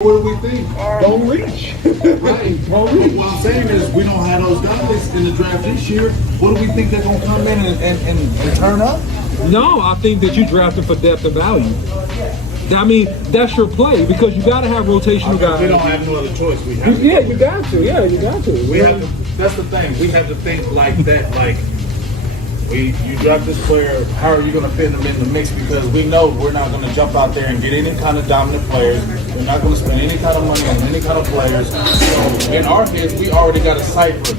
What do we think? Don't reach. Right. What I'm saying is we don't have those guys in the draft this year. What do we think they're going to come in and turn up? No, I think that you drafted for depth and value. I mean, that's your play because you got to have rotational guys. We don't have no other choice. We have Yeah, you got to. Yeah, you got to. We have to. That's the thing. We have to think like that. Like, you draft this player, how are you going to fit them in the mix? Because we know we're not going to jump out there and get any kind of dominant players. We're not going to spend any kind of money on any kind of players. So in our heads, we already got a cipher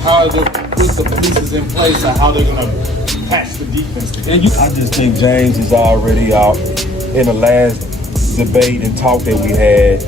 how to put the pieces in place and how they're going to patch the defense together. And I just think James is already out in the last debate and talk that we had.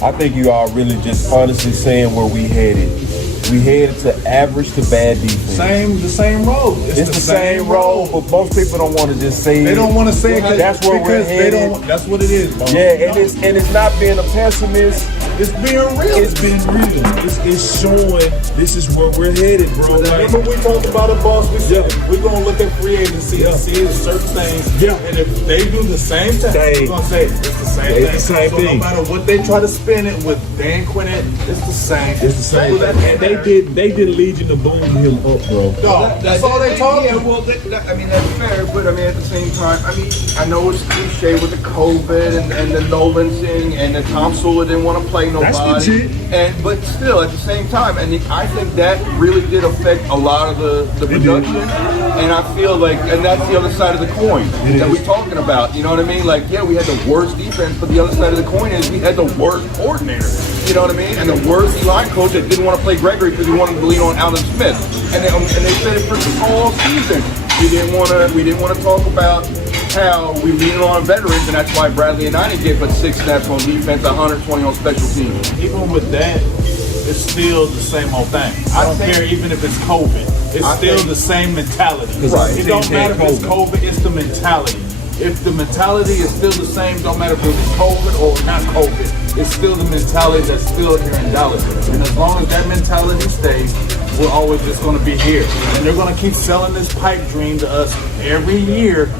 I think you are really just honestly saying where we headed. We headed to average to bad defense. The same road. It's the same road, but most people don't want to just say it. They don't want to say it that's where we're headed. That's what it is, bro. Yeah, and it's not being a pessimist. It's being real. It's been real. It's showing this is where we're headed, bro. Remember we talked about it, boss? We said we're going to look at free agency and see certain things. Yeah. And if they do the same thing, we're going to say it's the same thing. It's the same thing. No matter what they try to spin it with Dan Quinnett, it's the same. It's the same. And they did Legion to boom him up, bro. No, that's all they talk. Yeah, well, I mean, that's fair, but I mean, at the same time, I mean, I know it's cliche with the COVID and the Nolan thing and the Tom Sula didn't want to play nobody. That's legit. But still, at the same time, and I think that really did affect a lot of the production. And I feel like, and that's the other side of the coin that we're talking about. You know what I mean? Like, yeah, we had the worst defense, but the other side of the coin is we had the worst coordinator. You know what I mean? And the worst line coach that didn't want to play Gregory because he wanted to lean on Allen Smith. And they said it for all season. We didn't want to talk about how we lean on veterans, and that's why Bradley and I didn't get but 6 snaps on defense, 120 on special teams. Even with that, it's still the same old thing. I don't care even if it's COVID. It's still the same mentality. Right. It don't matter if it's COVID, it's the mentality. If the mentality is still the same, don't matter if it's COVID or not COVID, it's still the mentality that's still here in Dallas. And as long as that mentality stays, we're always just going to be here. And they're going to keep selling this pipe dream to us every year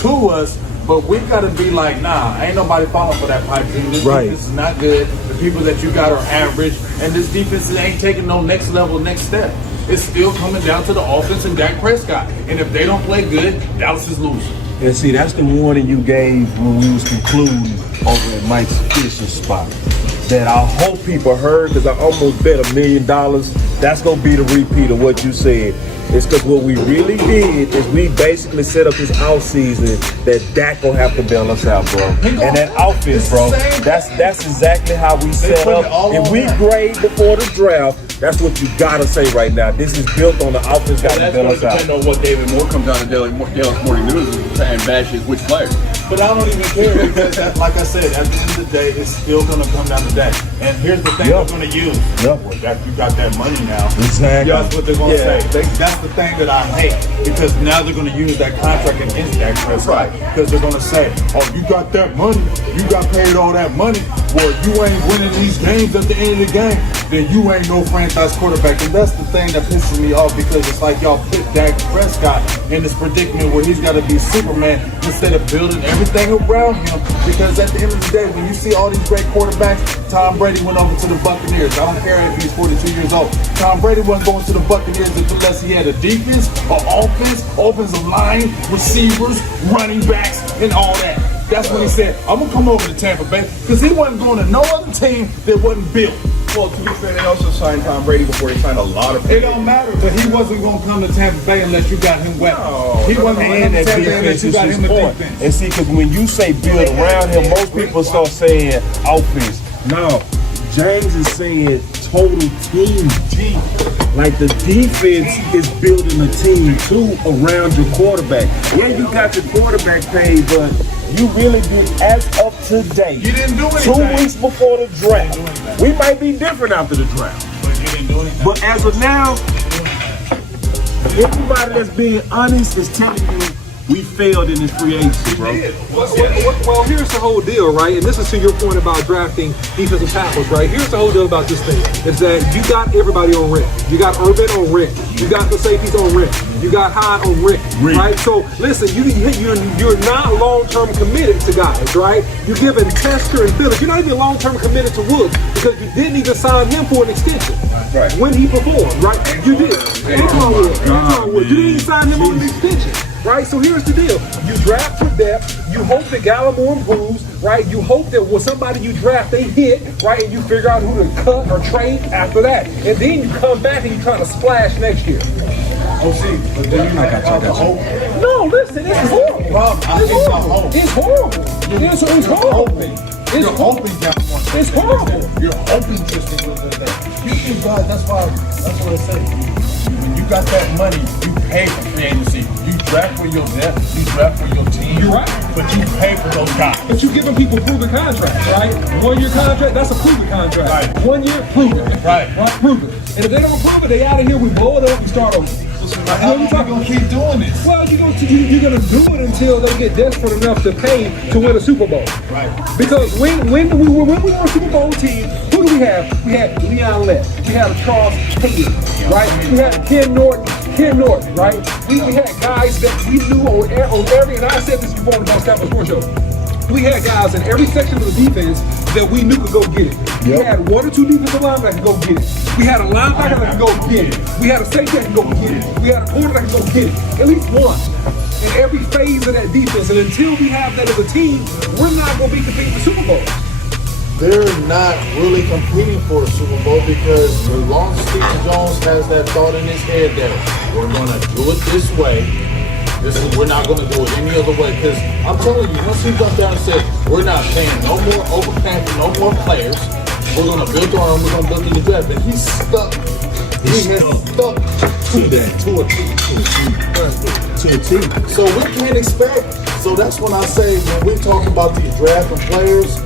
to us, but we've got to be like, nah, ain't nobody falling for that pipe dream. This defense is not good. The people that you got are average, and this defense ain't taking no next level, next step. It's still coming down to the offense and Dak Prescott. And if they don't play good, Dallas is losing. And see, that's the warning you gave when we was concluding over at Mike's fishing spot. That I hope people heard, because I almost bet $1 million. That's going to be the repeat of what you said. It's because what we really did is we basically set up this offseason that Dak gonna have to bail us out, bro. And that offense, bro, that's exactly how we set up. If we grade before the draft, that's what you gotta say right now. This is built on the offense got to bail us out. That's going to depend on what David Moore comes out of Dallas Morning News and bashes which player. But I don't even care because, like I said, at the end of the day, it's still going to come down to that. And here's the thing they're going to use. Well, you got that money now. Exactly. That's what they're going to say. That's the thing that I hate because now they're going to use that contract against Dak Prescott. Because they're going to say, oh, you got that money. You got paid all that money. Well, you ain't winning these games at the end of the game. Then you ain't no franchise quarterback. And that's the thing that pisses me off because it's like y'all put Dak Prescott in this predicament where he's got to be Superman instead of building everything around him. Because at the end of the day, when you see all these great quarterbacks, Tom Brady went over to the Buccaneers. I don't care if he's 42 years old. Tom Brady wasn't going to the Buccaneers unless he had a defense, an offense, offensive line, receivers, running backs, and all that. That's when he said, I'm going to come over to Tampa Bay because he wasn't going to no other team that wasn't built. Well, to be fair, they also signed Tom Brady before he signed a lot of people. It don't matter, but he wasn't going to come to Tampa Bay unless you got him weapons. No, he wasn't going to come to Tampa Bay unless you got him a defense. And see, because when you say build around him, most people start saying offense. No, James is saying total team. Like the defense is building a team too around your quarterback. Yeah, you got your quarterback paid, but you really did as of today. You didn't do anything. 2 weeks before the draft. We might be different after the draft. But you didn't do anything. But as of now, everybody that's being honest is telling you We failed in this free agency, bro. Well, here's the whole deal, right? And this is to your point about drafting defensive tackles, right? Here's the whole deal about this thing: is that you got everybody on rent. You got Urban on rent. You got the safeties on rent. You got Hyde on rent, right? So listen, you're not long-term committed to guys, right? You're giving Tester and Phillips. You're not even long-term committed to Woods because you didn't even sign him for an extension when he performed, right? You did. Antoine Woods. You didn't even sign him on an extension. Right, so here's the deal. You draft for depth. You hope that Gallimore improves, right? You hope that when somebody you draft, they hit, right? And you figure out who to cut or trade after that. And then you come back and you try to splash next year. Oh, see, but then you got the hope. No, listen, it's horrible. It's horrible. It's horrible. You're hoping that one. It's horrible. You're hoping just to win that. You think, God, that's what I say. When you got that money, you pay for free agency. You draft for your depth, you draft for your team. You're right. But you pay for those guys. But you giving people proven contracts, right? 1 year contract, that's a proven contract. Right. 1 year, proven. Right. Proven. And if they don't prove it, they out of here, we blow it up and start over. How are you gonna keep doing this? Well, you're gonna do it until they get desperate enough to pay to win a Super Bowl. Right. Because when we were a Super Bowl team, who do we have? We had Leon Lett. We had Charles Hayden, right? We had Ken Norton, right? We had guys that we knew on every, and I said this before on the Dallas Cowboys Sports Show. We had guys in every section of the defense that we knew could go get it. We had 1 or 2 defensive linemen that could go get it. We had a linebacker that could go get it. We had a safety that could go get it. We had a corner that could go get it. At least one. In every phase of that defense. And until we have that as a team, we're not going to be competing for Super Bowl. They're not really competing for a Super Bowl because as long as Stephen Jones has that thought in his head that we're going to do it this way, we're not going to do it any other way. Because I'm telling you, once he comes down and says, we're not paying no more overpaying for no more players, we're going to build our own, we're going to build in the draft. And he's stuck. He has stuck to that, to a team. So we can't expect. So that's when I say, when we talk about these drafting players,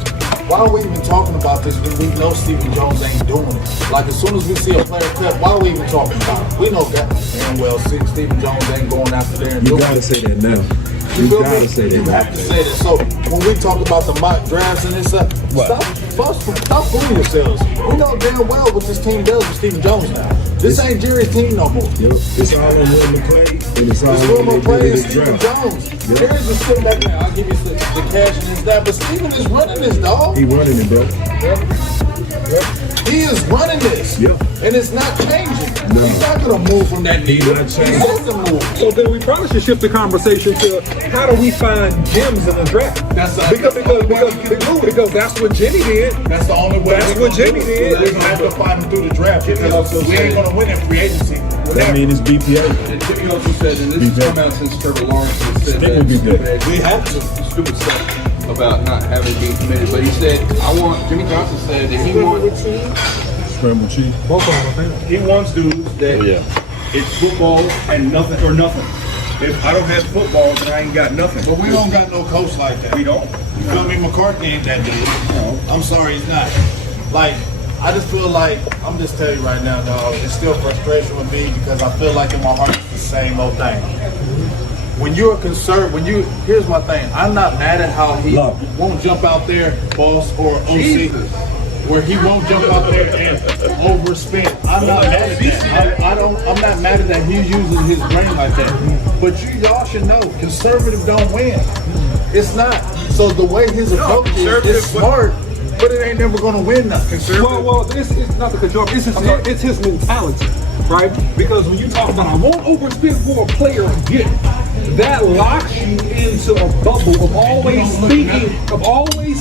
why are we even talking about this when we know Stephen Jones ain't doing it? Like, as soon as we see a player cut, why are we even talking about it? We know that. And well, Stephen Jones ain't going after there and doing it. You gotta say that now. You gotta say that. You have to say that. So when we talk about the mock drafts and this stuff, stop fooling yourselves. We know damn well what this team does with Stephen Jones now. This ain't Jerry's team no more. Yep. It's all in Will McClay and it's all Will McClay and in Stephen draft. Jones. Jerry's just sitting back there. I'll give you the cash and this that, but Stephen is running this, dog. He running it, bro. He is running this. Yep. And it's not changing. No. He's not going to move from that needle. not He changing. has to move. So then we probably should shift the conversation to how do we find gems in the draft? That's because that's what Jimmy did. That's the only way. That's what Jimmy did. We're going to have to find him through the draft because we ain't going to win in free agency. That means it's BPA. And Jimmy also said, and this has come out since Trevor Lawrence has said Stick with BPA. that We have to. stupid stuff about not having being committed. But he said, Jimmy Johnson said that he wants Scrambled cheese. Both of them, I think. He wants dudes that it's football and nothing or nothing. If I don't have football, then I ain't got nothing. But we don't got no coach like that. We don't. You feel me? McCarthy ain't that dude. No. I'm sorry, he's not. Like, I just feel like, I'm just telling you right now, dog, it's still frustration with me because I feel like in my heart it's the same old thing. When you're concerned, here's my thing. I'm not mad at how he won't jump out there, boss or OC, where he won't jump out there and overspend. I'm not mad at that. I'm not mad at that he's using his brain like that. But y'all should know, conservative don't win. It's not. So the way his approach is smart, but it ain't never gonna win nothing. Well, it's not the control. It's his mentality, right? Because when you talk about I won't overspend for a player to get it, that locks you into a bubble of always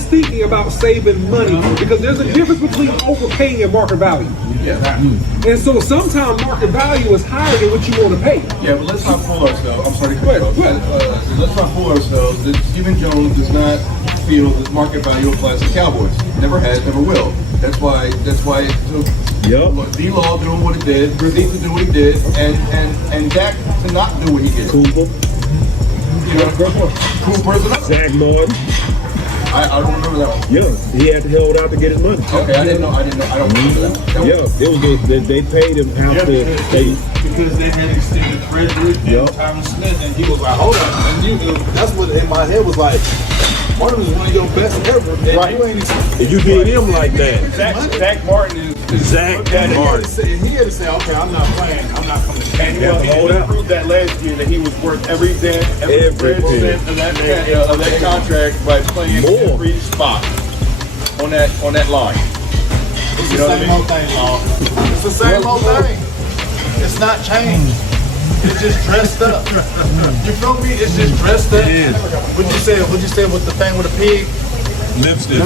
thinking about saving money. Because there's a difference between overpaying and market value. And so sometimes market value is higher than what you want to pay. Yeah, but let's not fool ourselves. I'm sorry to cut you off. Let's not fool ourselves that Stephen Jones does not feel that market value applies to Cowboys. Never has, never will. That's why it took D-Law doing what he did, Zeke to do what he did, and Dak to not do what he did. Cooper. You know, Cooper's another. Zach Morton. I don't remember that one. Yeah, he had to hold out to get his money. Okay, I didn't know. I don't remember that one. Yeah, it was they paid him after because they had extended Frederick and Tyron Smith, and he was like, hold on. And that's what in my head was like, one of your best ever. Right. And you did him like that. Zach Martin is Zach Martin. He had to say, okay, I'm not playing. I'm not coming to and he proved that last year that he was worth every cent of that contract by playing every spot on that line. It's the same old thing, It's the same old thing. It's not changed. It's just dressed up. You feel me? It's just dressed up. It is. What'd you say with the thing with the pig? Lipstick.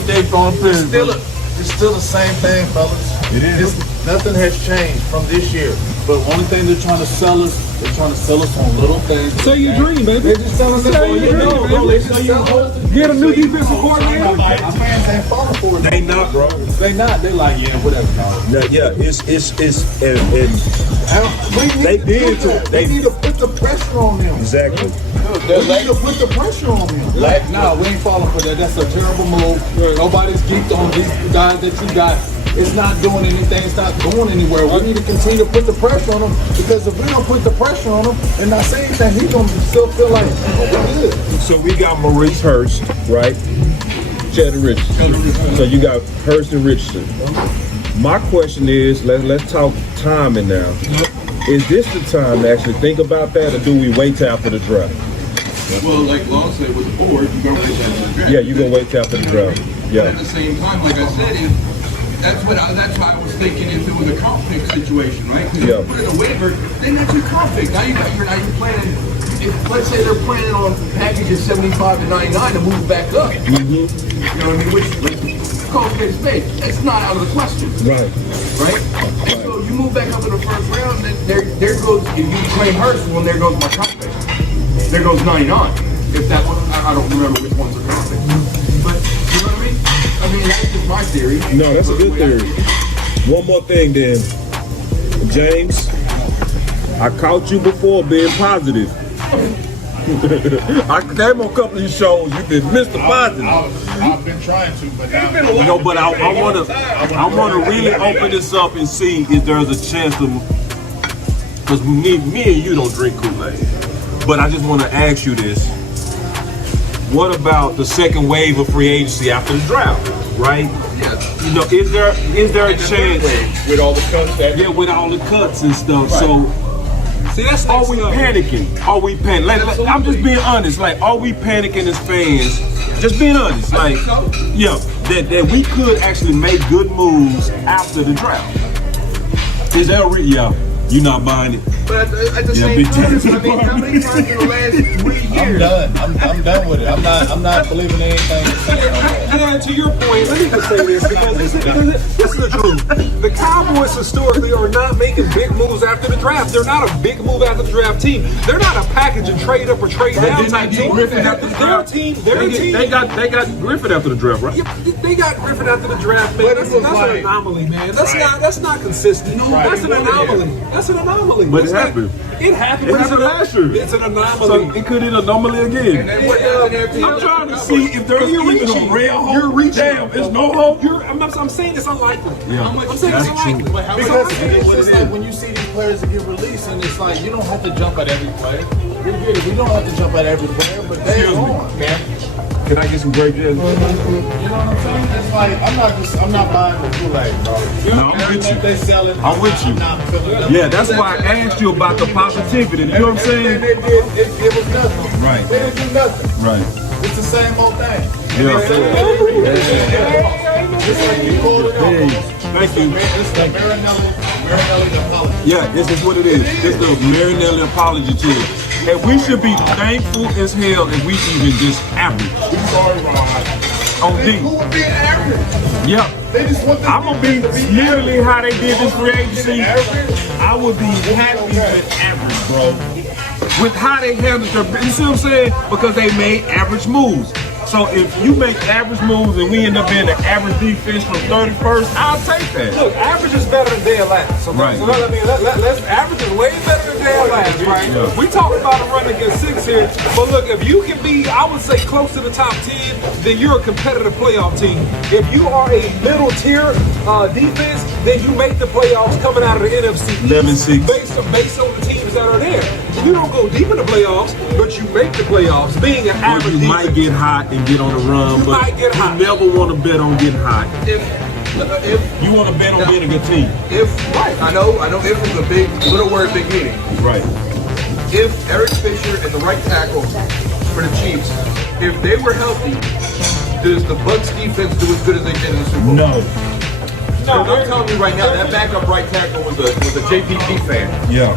It's still the same thing, fellas. It is. Nothing has changed from this year. But only thing they're trying to sell us, on little things. Say your dream, baby. They're just selling us Say your dream, baby. Get a new defensive coordinator. Our fans ain't falling for it. They not, bro. They not. They like, yeah, whatever. Yeah, they did too. They need to put the pressure on them. Exactly. We need to put the pressure on them. Nah, we ain't falling for that. That's a terrible move. Nobody's geeked on these guys that you got. It's not doing anything. It's not going anywhere. We need to continue to put the pressure on them, because if we don't put the pressure on him and not say anything, he's going to still feel like, oh, we're good. So we got Maurice Hurst, right? Cheddar Richardson. So you got Hurst and Richardson. My question is, let's talk timing now. Is this the time to actually think about that, or do we wait till after the draft? Well, like Long said, with the board, you're going to wait after the draft. Yeah, you're going to wait till after the draft. But Yeah. at the same time, like I said, that's why I was thinking if it was a conflict situation, right? Because Yeah. if you put in a waiver, then that's your conflict. Now you're planning. If, let's say they're planning on packages 75 to 99 to move back up. You know what I mean? Which call space space. That's not out of the question. Right. Right? And so you move back up in the first round, then there goes, if you claim Hurst, well, there goes my conflict. There goes 99. If that one, I don't remember which ones are conflict. But you know what I mean? I mean, that's just my theory. No, that's a good theory. One more thing then. James, I caught you before being positive. I came on a couple of these shows, you've been Mr. Positive. I've been trying to, but now. No, but I wanna really open this up and see if there's a chance to, because me and you don't drink Kool-Aid. But I just want to ask you this. What about the second wave of free agency after the draft, right? Yeah. You know, is there a chance with all the cuts that with all the cuts and stuff? So See, that's are we panicking? Are we panicking? I'm just being honest. Like, are we panicking as fans? Just being honest. Like, yeah, that we could actually make good moves after the draft. Is that real? Yeah, you're not buying it. But at the same time, I mean, how many times in the last 3 years? I'm done with it. I'm not believing anything. And to your point, let me just say this, because this is the truth. The Cowboys historically are not making big moves after the draft. They're not a big move after the draft team. They're not a package and trade up or trade down type team. Griffin after the draft. They got Griffin after the draft, right? Yeah, they got Griffin after the draft, man. That's an anomaly, man. That's not consistent. That's an anomaly. That's an anomaly. But it happened. It happened. It happened last year. It's an anomaly. So it could hit an anomaly again. And then what happened after I'm trying to see if there's even a real hope. You're reaching. Damn, there's no hope. I'm saying it's unlikely. Yeah. I'm saying it's unlikely. Because it's just like when you see these players that get released, and it's like you don't have to jump at every player. We get it. We don't have to jump at every player, but they're on, man. Can I get some grape jelly? You know what I'm saying? It's like I'm not buying the Kool-Aid, bro. No, I'm with you. They sell it. I'm with you. I'm not feeling them. Yeah, that's why I asked you about the positivity. You know what I'm saying? It was nothing. Right. They didn't do nothing. Right. It's the same old thing. It's like you pulled it Hey, off. thank you. It's the Marinelli apology. Yeah, this is what it is. It's the Marinelli apology to you. And we should be thankful as hell if we even just average. Sorry, Ron. On D. Who would be an average? Yeah. They just want I'm gonna be literally how they did this free agency. I would be happy with average, bro. With how they handled their, you see what I'm saying? Because they made average moves. So So if you make average moves and we end up being an average defense from 31st, I'll take that. Look, average is better than dead last. Okay? Right. So I mean, let's average is way better than dead last, right? Yeah. We talking about a run against 6 here, but look, if you can be, I would say, close to the top 10, then you're a competitive playoff team. If you are a middle tier defense, then you make the playoffs coming out of the NFC East 11-6. based on the teams that are there. You don't go deep in the playoffs, but you make the playoffs. Being an average You defense, might get hot and get on the run, You but might get hot. you never want to bet on getting hot. If You want to bet on being a good team. right, I know if is a big little word, big meaning. Right. If Eric Fisher and the right tackle for the Chiefs, if they were healthy, does the Bucs defense do as good as they did in the Super Bowl? No. I'm telling you right now, that backup right tackle was a JPP fan. Yeah.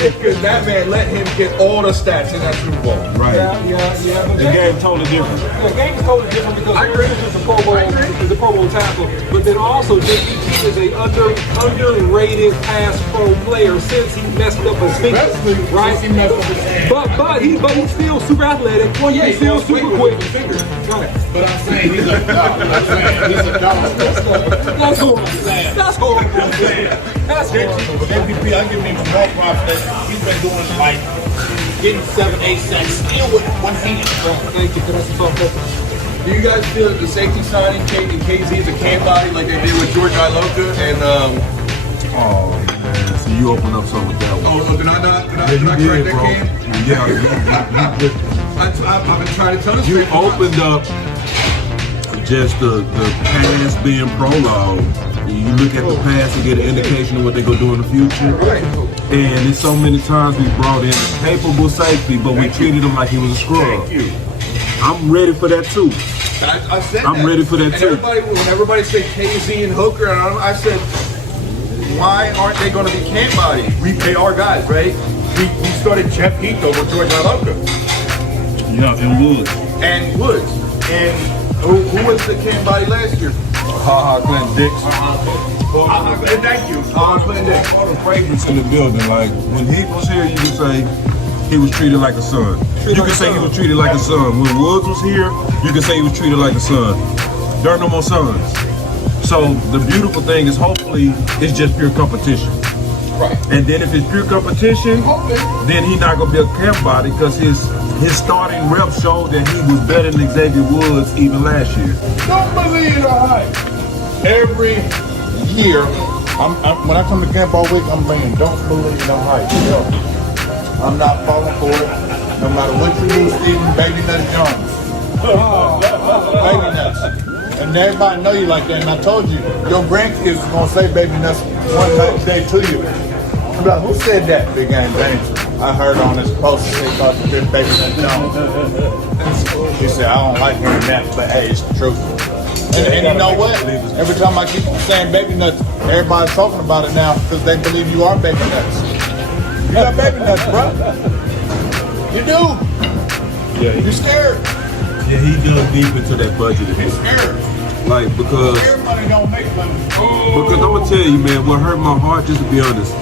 Because that man let him get all the stats in that Super Bowl. Right. Yeah. But The game totally different. the game is totally different because I agree. Fisher is a Pro Bowl tackle, but then also JPP is a underrated pass pro player since he messed up his finger, right? But he's still super athletic. Well, yeah, he's still super quick. Right. But I'm saying he's a dog. I'm saying he's a dog. That's cool. That's cool. That's cool. JPP, I give him some more props that he's been doing like getting 7-8 sacks still with one hand. Thank you. That's a Do you guys feel that the safety signing KZ is a can body like they did with George Iloka and Oh, man. So you open up something with that one. oh, did I not Yeah, you correct did, that bro. can? Yeah, you did. I've been trying to tell this. You opened up just the past being prologue. You look at the past and get an indication of what they're going to do in the future. And it's so many times we brought in a capable safety, but we treated him like he was a scrub. Thank you. I'm ready for that too. I said I'm that. ready for that and too. When everybody said KZ and Hooker, and I said, why aren't they going to be can body? They are guys, right? We started Jeff Heath over George Iloka Yeah, and Woods. and Woods. And who was the can body last year? Clint Dix. Thank you. Clint Dix. All the fragrance in the building. Like when he was here, you could say he was treated like a son. You could say he was treated like a son. When Woods was here, you could say he was treated like a son. There are no more sons. So the beautiful thing is hopefully it's just pure competition. Right. And then if it's pure competition, then he's not gonna be a camp body because his starting rep showed that he was better than Xavier Woods even last year. Don't believe the hype. Every year, when I come to camp all week, I'm saying, don't believe the hype. I'm not falling for it. No matter what you do, Stephen Baby Nuts Jones. Baby Nuts. And everybody know you like that. And I told you, your grandkids is gonna say Baby Nuts one day to you. I'm like, who said that? Big Game James. I heard on this post they thought the fifth Baby Nuts Jones. She said, I don't like hearing that, but hey, it's the truth. And you know what? Every time I keep saying Baby Nuts, everybody's talking about it now because they believe you are Baby Nuts. You got Baby Nuts, bro. You do. Yeah, You scared. yeah, he dug deep into that budget. He's scared. Like because Everybody don't make money. I'm gonna tell you, man, what hurt my heart, just to be honest,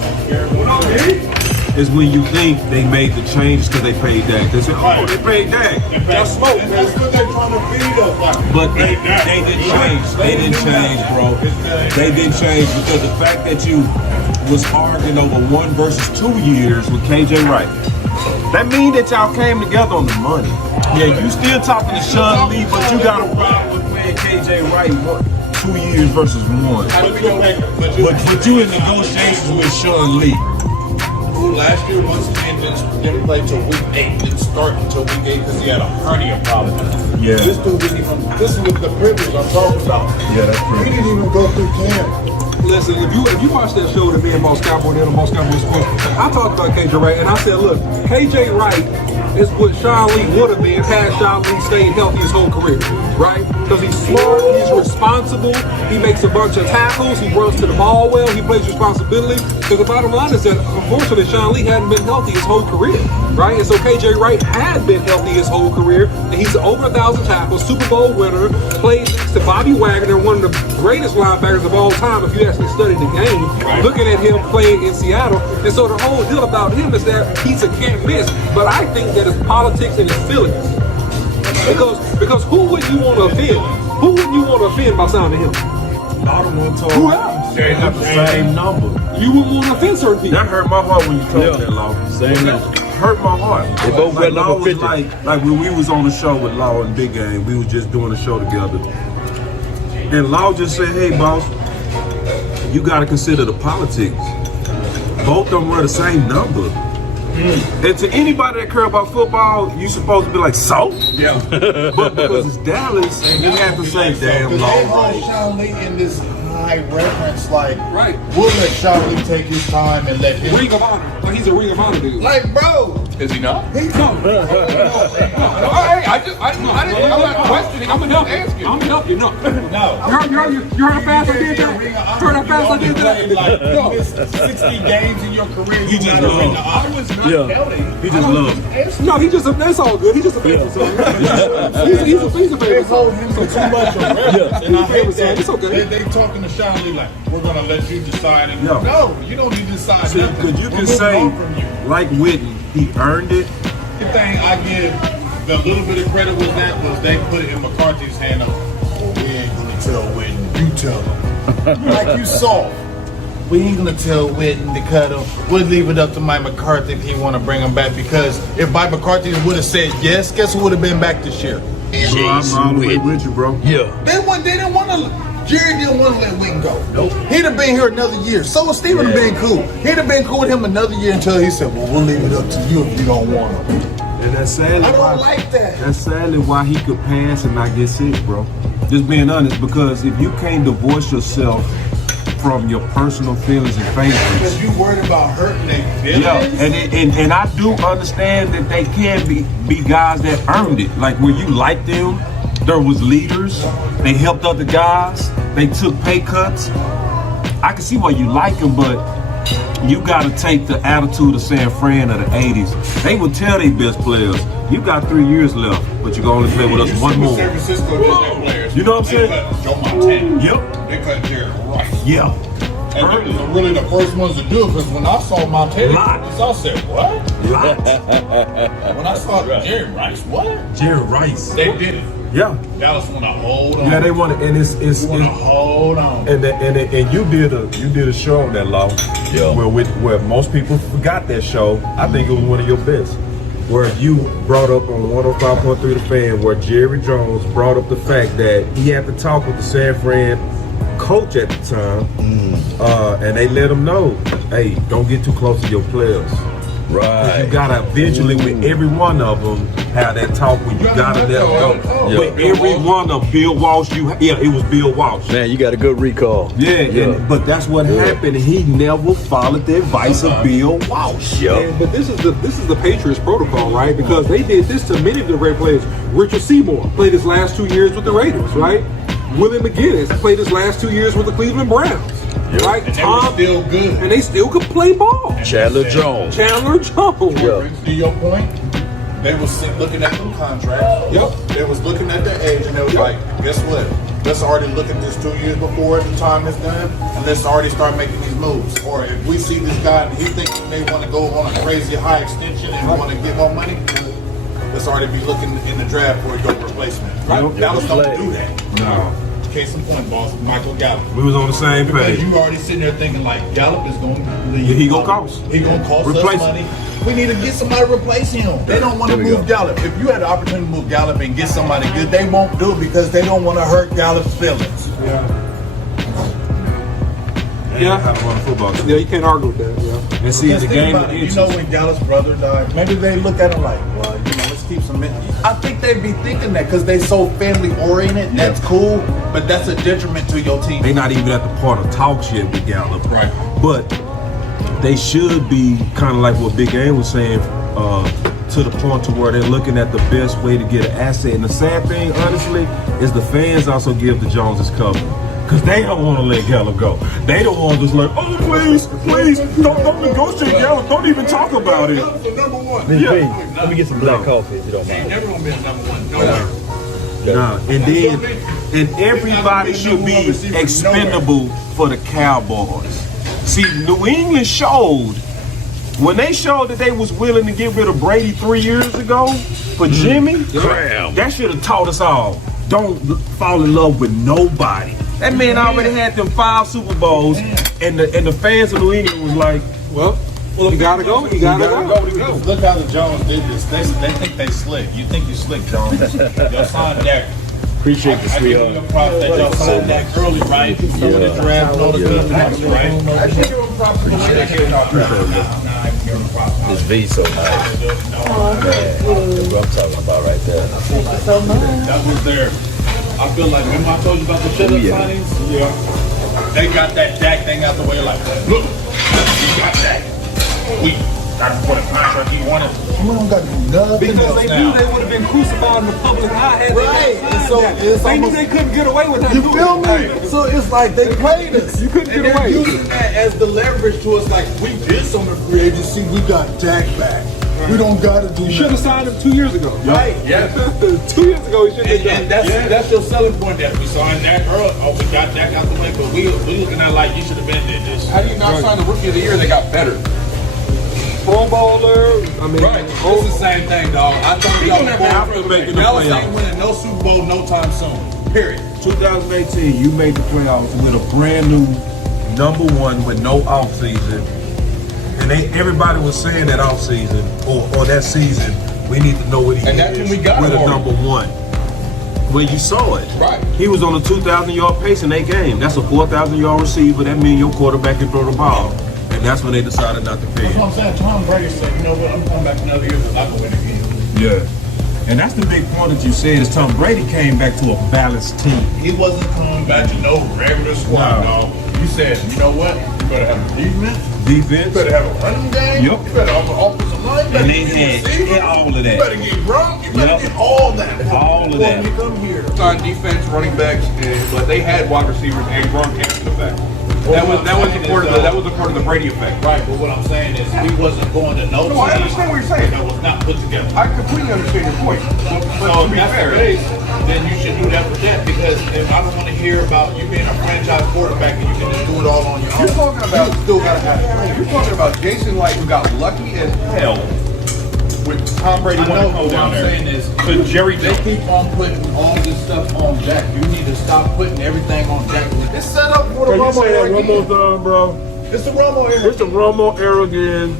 is when you think they made the changes because they paid Dak. They said, oh, they paid Dak. That's smoke. And that's what they're trying to feed us. Like, But they didn't change. They didn't change, bro. They didn't change because the fact that you was arguing over 1 versus 2 years with KJ Wright, that means that y'all came together on the money. Yeah, you still talking to Sean Lee, but you got a problem with playing KJ Wright 2 years versus 1. But you in negotiations with Sean Lee. last year, once again, didn't play till week 8. Didn't start until week 8 because he had a hernia problem. Yeah. This dude didn't even. This is the privilege I'm talking about. Yeah, that's He true. didn't even go through camp. Listen, if you watch that show that me and Moss Cowboy did on Moss Cowboy Sports, I talked about KJ Wright, and I said, look, KJ Wright is what Sean Lee would have been had Sean Lee stayed healthy his whole career, right? Because he's smart, he's responsible, he makes a bunch of tackles, he runs to the ball well, he plays responsibility. Because the bottom line is that, unfortunately, Sean Lee hadn't been healthy his whole career, right? And so KJ Wright had been healthy his whole career, and he's over 1,000 tackles, Super Bowl winner, played next to Bobby Wagner, one of the greatest linebackers of all time if you actually study the game, looking at him playing in Seattle. And so the whole deal about him is that he's a can't miss, but I think that it's politics and his feelings. Because who would you want to offend? Who would you want to offend by signing him? I don't want to talk. Who else? They have the same number. You would want to offend certain people. That hurt my heart when you told that, Law. Same number. Hurt my heart. They both got Law number was 50. like when we was on the show with Law and Big Game, we was just doing a show together. And Law just said, hey, boss, you got to consider the politics. Both of them were the same number. And to anybody that care about football, you supposed to be like, so? Yeah. But because it's Dallas, you have to say, damn, They Law. hold Sean Lee in this high reverence, like, Right. we'll let Sean Lee take his time and let him. Ring of Honor. Like he's a Ring of Honor dude. Like, bro, Is he not? he I'm not questioning. I'm just asking. I'm gonna help you. No. no. You heard how fast I did that? You heard how fast I did that? Like, you missed 60 games in your career. You just not a ring love. of honor. I was not counting. He just loves. No, he just that's all good. He just a favorite son. He's a They favorite hold son. him to too much of reverence, and I hate that. It's okay. They talking to Sean Lee like, we're gonna let you decide. And Yeah. no, you don't need to decide See, nothing. because you We're can moving say, on from you. like Whitney, he earned it. The thing I give the little bit of credit was they put it in McCarthy's hand. Well, we ain't gonna tell Whitney. You tell him. Like you saw. We ain't gonna tell Whitney to cut him. We'll leave it up to Mike McCarthy if he want to bring him back. Because if Mike McCarthy would have said yes, guess who would have been back this year? Bro, I'm all the way with you, bro. Yeah. They didn't want to. Jerry didn't want to let Witten go. Nope. He'd have been here another year. So would Steven have been cool. He'd have been cool with him another year until he said, well, we'll leave it up to you if you don't want him. And that's sadly I don't why, like that. That's sadly why he could pass and not get sick, bro. Just being honest, because if you can't divorce yourself from your personal feelings and favorites. Because you worried about hurting their feelings? Yeah, and I do understand that they can be guys that earned it. Like when you like them, there was leaders, they helped other guys, they took pay cuts. I can see why you like them, but you got to take the attitude of San Fran of the 80s. They would tell their best players, you got 3 years left, but you can only play with us one more. San Francisco did that players. You know what I'm saying? They cut Joe Montana. Yep. They cut Jerry Rice. Yeah. And they were really the first ones to do it, because when I saw Montana, Lot. I said, what? Lot. When I saw Jerry Rice, what? Jerry Rice. They did it. Yeah. Dallas want to hold on. Yeah, they want to, and it's want to hold on. and you did a show on that, Law. Yeah. Where most people forgot that show. I think it was one of your best. Where you brought up on 105.3 The Fan, where Jerry Jones brought up the fact that he had to talk with the San Fran coach at the time, and they let him know, hey, don't get too close to your players. Right. You gotta eventually, with every one of them, have that talk when you gotta let them go. Yeah. With every one of Bill Walsh, it was Bill Walsh. Man, you got a good recall. Yeah. But that's what happened. He never followed the advice of Bill Walsh. Yep. But this is the Patriots protocol, right? Because they did this to many of the great players. Richard Seymour played his last 2 years with the Raiders, right? Willie McGinnis played his last 2 years with the Cleveland Browns, right? And they were still good. And they still could play ball. Chandler Jones. Chandler Jones. Yeah. To your point, they was looking at them contracts. Yep. They was looking at their age, and they was like, guess what? Let's already look at this 2 years before the time is done, and let's already start making these moves. Or if we see this guy and he thinks they want to go on a crazy high extension and want to get more money, let's already be looking in the draft for a dope replacement. Right? Dallas don't do that. No. Case in point, boss, Michael Gallup. We was on the same Because page. you already sitting there thinking like Gallup is going to leave. Yeah, he gonna cost. He gonna cost Replace us money. We need to get somebody to replace him. They don't want to There we move go. Gallup. If you had the opportunity to move Gallup and get somebody good, they won't do it because they don't want to hurt Gallup's feelings. Yeah. How to run a football team. Yeah, you can't argue with that. Yeah. And see, Because the think game about of it, you inches. know when Gallup's brother died, maybe they look at him like, well, you know, let's keep some. I think they'd be thinking that because they so family oriented. That's cool, but that's a detriment to your team. They not even at the part of talks yet with Gallup. Right. But they should be kind of like what Big Game was saying, to the point to where they're looking at the best way to get an asset. And the sad thing, honestly, is the fans also give the Joneses cover. Because they don't want to let Gallup go. They don't want to just like, oh, please, don't negotiate Gallup. Don't even talk about it. Number one. Please, let me get some black coffee if you don't mind. Never gonna be a number one. No. Nah. And everybody should be expendable for the Cowboys. See, New England showed When they showed that they was willing to get rid of Brady 3 years ago for Jimmy, that should have taught us all. Don't fall in love with nobody. That man already had them 5 Super Bowls, and the fans of New England was like, well, you gotta go. You gotta go. Look how the Jones did this. They think they slick. You think you slick, Jones? Y'all signed Dak. Appreciate the I give you sweetheart. a prop that y'all signed Dak early, right? Some of the draft and all the good stuff, right? I give you a props. This V so nice. That's what I'm talking about right there. That was there. I feel like, remember I told you about the shut-up signings? Yeah. They got that Dak thing out the way like, look, we got Dak. We got him for the contract he wanted. We don't got to do nothing Because they knew they would have been crucified in the public eye. They knew they couldn't get away with that. You feel me? So it's like they played us. You couldn't And get away. they're using that as the leverage to us, like we did some of the free agency, we got Dak back. We don't got to do You should have signed him 2 years ago. Right. Yeah. 2 years ago, he should have And done. that's your selling point that we saw in Dak early. Oh, we got Dak out the way, but we looking at like you should have been did this. How do you not sign the rookie of the year? They got better. Pro bowler. I mean, Right. It's the same thing, dog. I told y'all before, Dallas ain't winning no Super Bowl no time soon. Period. 2018, you made the playoffs with a brand new #1 with no offseason. And everybody was saying that offseason or that season, we need to know what he And that's when we got with him a already. #1. Well, you saw it. Right. He was on a 2,000-yard pace in that game. That's a 4,000-yard receiver. That means your quarterback can throw the ball. And that's when they decided not to pay That's him. what I'm saying. Tom Brady said, you know what, I'm coming back another year because I can win again. Yeah. And that's the big point that you said is Tom Brady came back to a balanced team. He wasn't coming back to no regular squad, dog. You said, you know what? You better have a defense. You Defense. better have a running game. Yep. You better have an offensive line. You better And they get had receiver. all of that. You better get Gronk. You better Yep. get all that. All of that. When you come here. On defense, running backs, but they had wide receivers and Gronk after the fact. That was a part of the Brady effect. Right, but what I'm saying is we wasn't going to no No, I team understand what you're saying. that was not put together. I completely understand your point. But So to if be that's fair, the case, then you should do that for that because if I don't want to hear about you being a franchise quarterback and you can just do it all on your own. you're talking about you still gotta have it. you're talking about Jason Light who got lucky as hell with Tom Brady I know, wanting to but go what down I'm there. saying is To Jerry they Jones. keep on putting all this stuff on Dak. You need to stop putting everything on Dak. It's set up for the Can you Romo say that era one more again. time, bro? It's the Romo era. It's the Romo era again,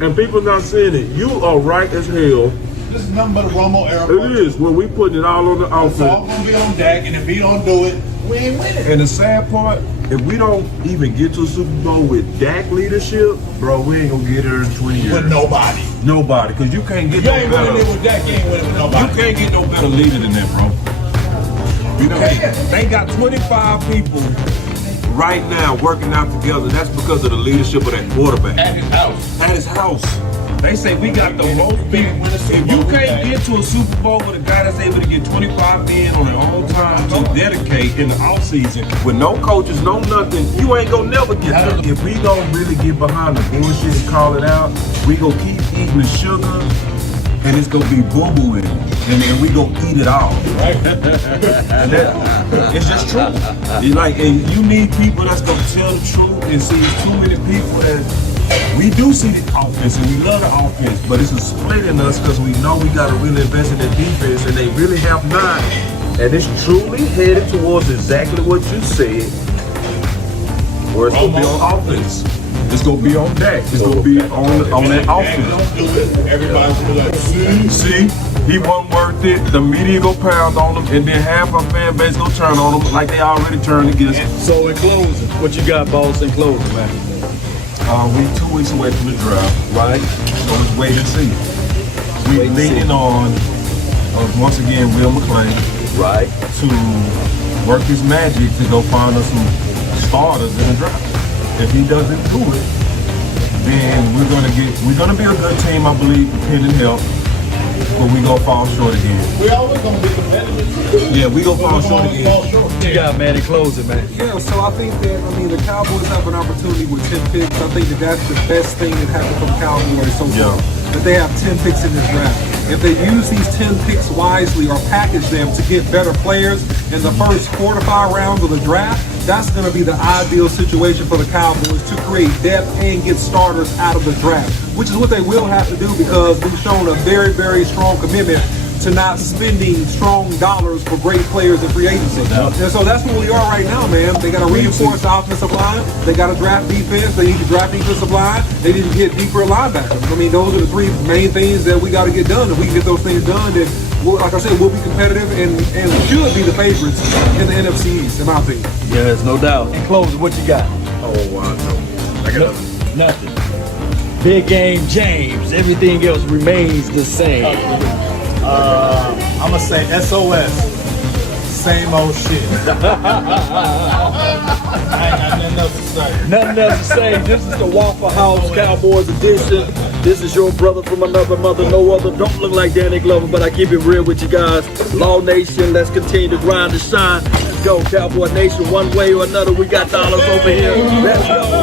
and people not seeing it. You are right as hell. This is nothing but a Romo era. It is when we putting it all on the It's all offense. gonna be on Dak, and if he don't do it, we ain't winning. And the sad part, if we don't even get to a Super Bowl with Dak leadership, bro, we ain't gonna get there in 20 years. With nobody. Nobody, because you can't get You no ain't better. winning it with Dak. You ain't winning with You nobody. can't get no better leader than that, bro. You can't. They got 25 people right now working out together. That's because of the leadership of that quarterback. At his house. At his house. They say we got the most people. If you can't get to a Super Bowl with a guy that's able to get 25 men on their own time to dedicate in the offseason with no coaches, no nothing, you ain't gonna never get there. If we don't really get behind the bullshit and call it out, we gonna keep eating the sugar and it's gonna be boo-boo in it. And then we gonna eat it all. And that, it's just true. It's like, and you need people that's gonna tell the truth and see it's too many people that we do see the offense and we love the offense, but it's a split in us because we know we gotta really invest in the defense and they really have not. And it's truly headed towards exactly what you said, where it's gonna be on offense. It's gonna be on Dak. It's gonna be on that offense. Don't do it. Everybody's gonna be like, See, he wasn't worth it. The media go pound on him, and then half our fan base go turn on him like they already turned against him. So in closing, what you got, boss? In closing, man. We 2 weeks away from the draft, Right. so it's wait and see. We Wait and see. leaning on, once again, Will McClain Right. to work his magic to go find us some starters in the draft. If he doesn't do it, then we're gonna be a good team, I believe, pending help. But we gonna fall short again. we always gonna be competitive. Yeah, we gonna fall We're short gonna again. fall short. You got, man, in closing, man. Yeah, so I think that, the Cowboys have an opportunity with 10 picks. I think that that's the best thing that happened from Cowboys so far. That they have 10 picks in this draft. If they use these 10 picks wisely or package them to get better players in the first 4 to 5 rounds of the draft, that's going to be the ideal situation for the Cowboys to create depth and get starters out of the draft, which is what they will have to do because we've shown a very, very strong commitment to not spending strong dollars for great players in free agency. And so that's where we are right now, man. They got to reinforce the offensive line. They got to draft defense. They need to draft defensive line. They need to get deeper linebackers. I mean, those are the three main things that we got to get done. If we can get those things done, then, like I said, we'll be competitive and should be the favorites in the NFC East, in my opinion. Yes, no doubt. In closing, what you got? Oh, wow, no. I got Nothing. Big game, James. Everything else remains the same. I'm gonna say SOS. Same old shit. I ain't got nothing else to say. Nothing else to say. This is the Waffle House Cowboys edition. This is your brother from another mother, no other. Don't look like Danny Glover, but I keep it real with you guys. Law Nation, let's continue to grind and shine. Let's go, Cowboy Nation. One way or another, we got dollars over here. Let's go.